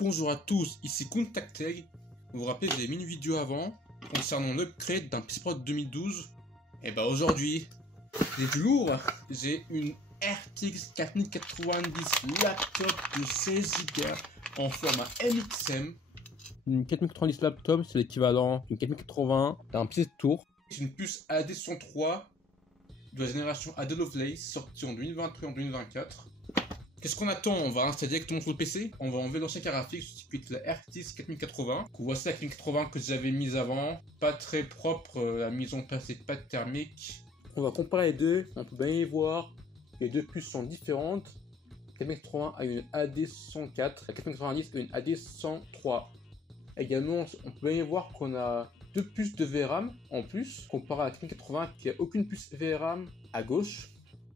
Bonjour à tous, ici Contacteg. Vous vous rappelez, j'ai mis une vidéo avant concernant l'upgrade d'un PCPro 2012. Et bah aujourd'hui, j'ai du lourd. J'ai une RTX 4090 laptop de 16 Go en format MXM. Une 4090 laptop, c'est l'équivalent d'une 4080 d'un PC de tour. C'est une puce AD103 de la génération AD Lovelace sortie en 2023 et en 2024. Qu'est-ce qu'on attend? On va installer directement sur le PC. On va enlever l'ancien carte graphique, ce qui est la RTX 4080. Voici la 4080 que j'avais mise avant. Pas très propre, la mise en place n'est pas thermique. On va comparer les deux. On peut bien y voir. Les deux puces sont différentes. La 4080 a une AD104. La 4090 a une AD103. Également, on peut bien y voir qu'on a deux puces de VRAM en plus, comparé à la 4080 qui a aucune puce VRAM à gauche.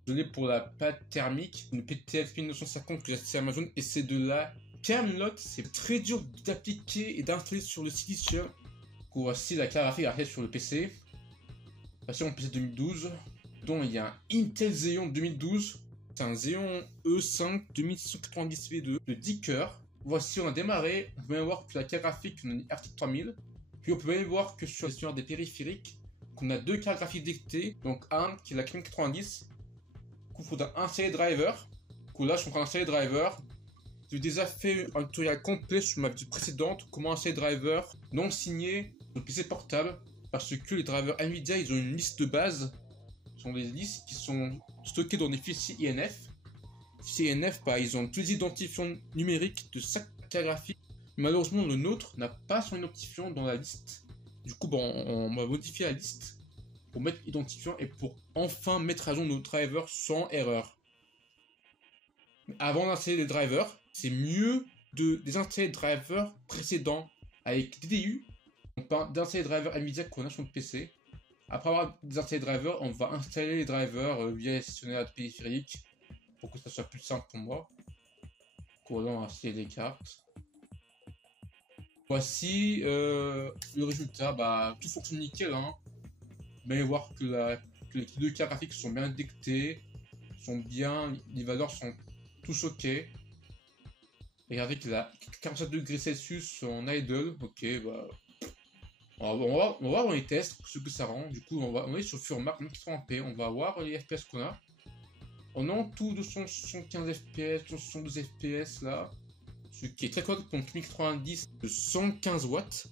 Désolé pour la pâte thermique, une PTF 1950 que j'ai acheté à Amazon et c'est de la Camelot. C'est très dur d'appliquer et d'installer sur le silicium. Voici la carte graphique arrière sur le PC. Voici mon PC 2012, dont il y a un Intel Xeon 2012. C'est un Xeon E5 2690 V2 de 10 cœurs. Voici, on a démarré. On peut bien voir que la carte graphique, on a une RTX 3000. Puis on peut bien voir que sur le gestionnaire des périphériques, qu'on a deux cartes graphiques dictées. Donc un qui est la 4090. Il faudra installer driver. Là, je suis en train d'installer driver. J'ai déjà fait un tutoriel complet sur ma vidéo précédente, comment installer driver non signé sur le PC portable. Parce que les drivers Nvidia, ils ont une liste de base. Ce sont des listes qui sont stockées dans des fichiers INF. Les fichiers INF, bah, ils ont tous les identifiants numériques de chaque carte graphique. Malheureusement, le nôtre n'a pas son identifiant dans la liste. Du coup, bah, on va modifier la liste pour mettre identifiant et pour enfin mettre à jour nos drivers sans erreur. Mais avant d'installer les drivers, c'est mieux de désinstaller les drivers précédents avec DDU. On peut d'installer les drivers Nvidia qu'on a sur notre PC. Après avoir désinstallé les drivers, on va installer les drivers via les gestionnaires de périphériques pour que ça soit plus simple pour moi. On va installer les cartes. Voici le résultat. Bah, tout fonctionne nickel, hein. Vous allez voir que les deux cartes graphiques sont bien dictées, les valeurs sont tous ok. Regardez qu'il a 47 degrés Celsius en idle, ok, bah. On va voir dans les tests ce que ça rend. Du coup, on est sur Furmark 1080p, on va voir les FPS qu'on a. On a en tout 275 FPS, 272 FPS là, ce qui est très correct pour une 1090 de 115 watts.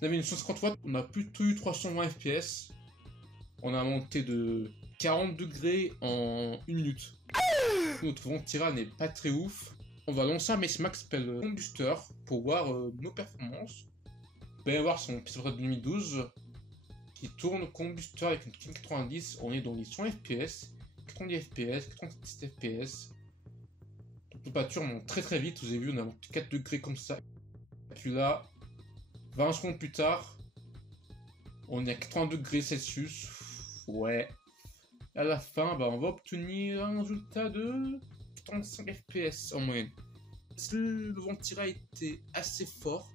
On avait une 150 watts, on a plutôt eu 320 FPS. On a monté de 40 degrés en 1 minute. Notre Ventira n'est pas très ouf. On va lancer un benchmark qui s'appelle Combustor pour voir nos performances. Vous allez voir son PCPro 2012 qui tourne Combustor avec une 90. On est dans les 100 FPS, 90 FPS, 86 FPS. La température monte très très vite. Vous avez vu, on a monté 4 degrés comme ça. Et puis là, 20 secondes plus tard, on est à 80 degrés Celsius. Ouais. À la fin, bah, on va obtenir un résultat de 35 FPS en moyenne. Si le Ventira était assez fort,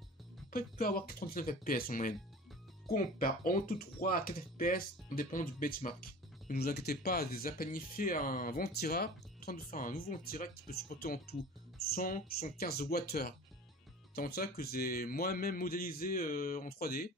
on peut avoir 99 FPS en moyenne. Du coup, on perd en tout 3 à 4 FPS, dépendant du benchmark. Ne vous inquiétez pas, j'ai déjà planifié un Ventira, en train de faire un nouveau Ventira qui peut supporter en tout 115 Wh. C'est en ça que j'ai moi-même modélisé en 3D.